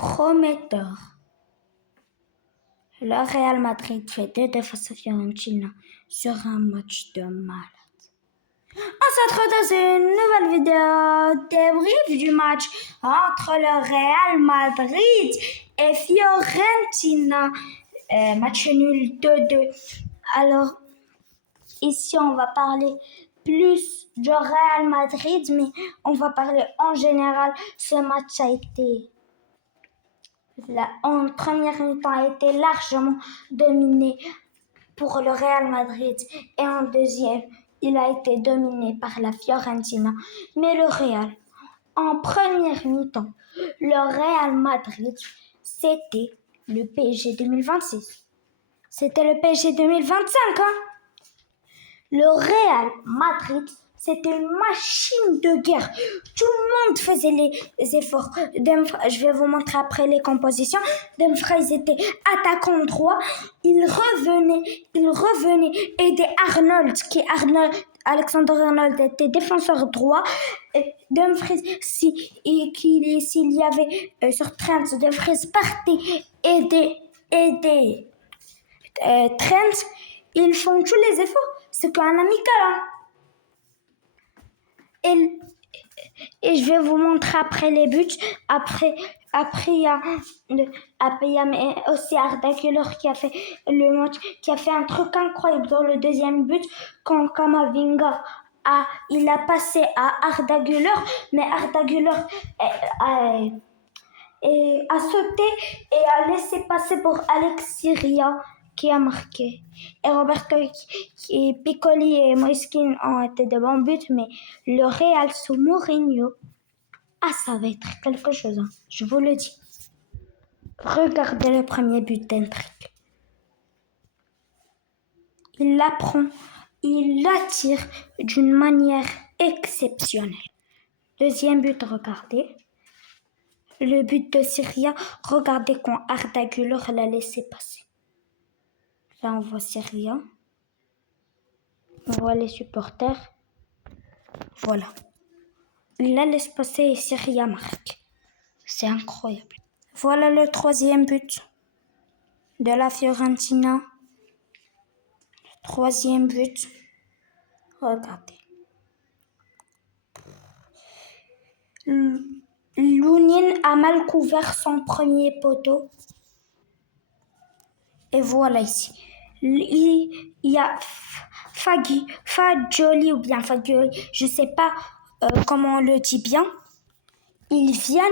prometteur. Le Real Madrid fait 2-2 face à Fiorentina sur un match de malade. On se retrouve dans une nouvelle vidéo débrief du match entre le Real Madrid et Fiorentina. Match nul 2-2. Alors, ici, on va parler plus du Real Madrid, mais on va parler en général. Ce match a été, en première mi-temps, a été largement dominé pour le Real Madrid et en deuxième, il a été dominé par la Fiorentina. Mais le Real, en première mi-temps, le Real Madrid, c'était le PSG 2026. C'était le PSG 2025, hein? Le Real Madrid, c'était une machine de guerre. Tout le monde faisait les efforts. Je vais vous montrer après les compositions. Dumfries était attaquant droit. Il revenait aider Arnold, Alexander Arnold était défenseur droit. Dumfries, s'il y avait sur Trent, Dumfries partait aider Trent. Ils font tous les efforts. C'est qu'un amical, hein. Et je vais vous montrer après les buts. Après il y a aussi Arda Güler qui a fait le match, qui a fait un truc incroyable dans le deuxième but quand Kamavinga il a passé à Arda Güler, mais Arda Güler a sauté et a laissé passer pour Alex Syria qui a marqué. Et Roberto Piccoli et Moiskin ont été de bons buts, mais le Real sous Mourinho, ça va être quelque chose, hein, je vous le dis. Regardez le premier but d'Hendrick. Il l'apprend, il l'attire d'une manière exceptionnelle. Deuxième but, regardez. Le but de Syria, regardez quand Arda Güler l'a laissé passer. Là, on voit Syria. On voit les supporters. Voilà. Il la laisse passer et Syria marque. C'est incroyable. Voilà le troisième but de la Fiorentina. Troisième but. Regardez. Lounine a mal couvert son premier poteau. Et voilà ici. Il y a Fagioli ou bien Fagioli, je ne sais pas comment on le dit bien. Ils viennent,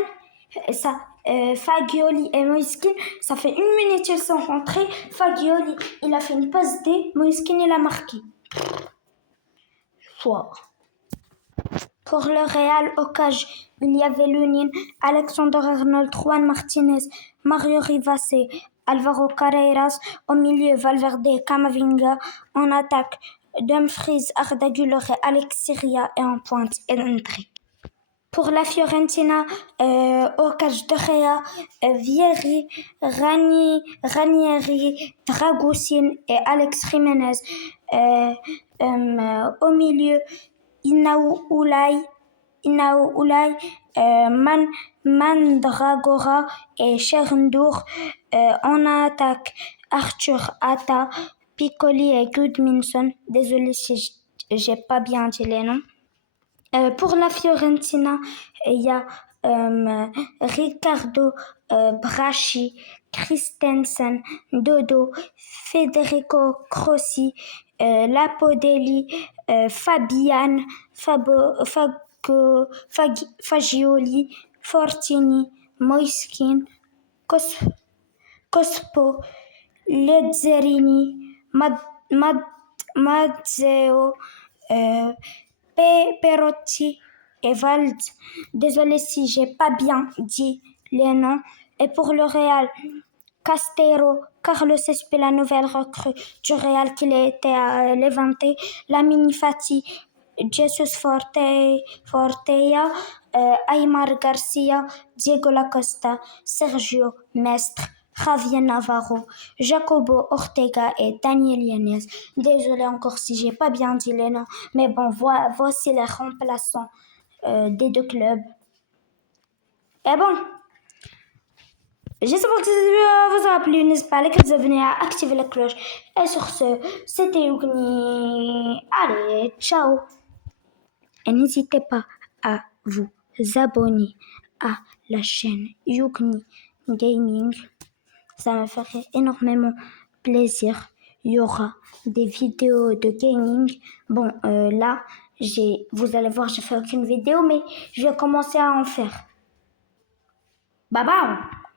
Fagioli et Moiskin, ça fait 1 minute qu'ils sont rentrés. Fagioli, il a fait une passe D, Moiskin, il a marqué. Fort. Pour le Real, au cage, il y avait Lunin, Alexander Arnold, Juan Martinez, Mario Rivas et Alvaro Carreras. Au milieu, Valverde et Camavinga. En attaque, Dumfries, Arda Güler et Alex Syria. Et en pointe, Endrick. Pour la Fiorentina, au cage de Gea, Vieri, Ranieri, Dragusin et Alex Jiménez. Au milieu, Inaou Ulay, Mandragora et Chernour. En attaque, Arthur Atta, Piccoli et Gudmundsson. Désolé si j'ai pas bien dit les noms. Pour la Fiorentina, il y a Riccardo Bracci, Christensen, Dodo, Federico Crossi, Lapodelli, Fabian, Fagioli, Fortini, Moiskin, Cospo, Lezzerini, Mazzeo, Perotti et Vald. Désolé si j'ai pas bien dit les noms. Et pour le Real, Castero, Carlos Espé, la nouvelle recrue du Real qui était à Levante, Lamine Fati, Jesus Forteia, Aymar Garcia, Diego Lacosta, Sergio Mestre, Javier Navarro, Jacobo Ortega et Daniel Yanez. Désolé encore si j'ai pas bien dit les noms, mais bon, voici les remplaçants des deux clubs. Et bon, J'espère que ça vous a plu. N'hésitez pas à vous abonner, à activer la cloche. Et sur ce, c'était Yougni. Allez, ciao. Et n'hésitez pas à vous abonner à la chaîne Yougni Gaming. Ça me ferait énormément plaisir. Il y aura des vidéos de gaming. Bon, là, vous allez voir, j'ai fait aucune vidéo, mais je vais commencer à en faire. Bye bye!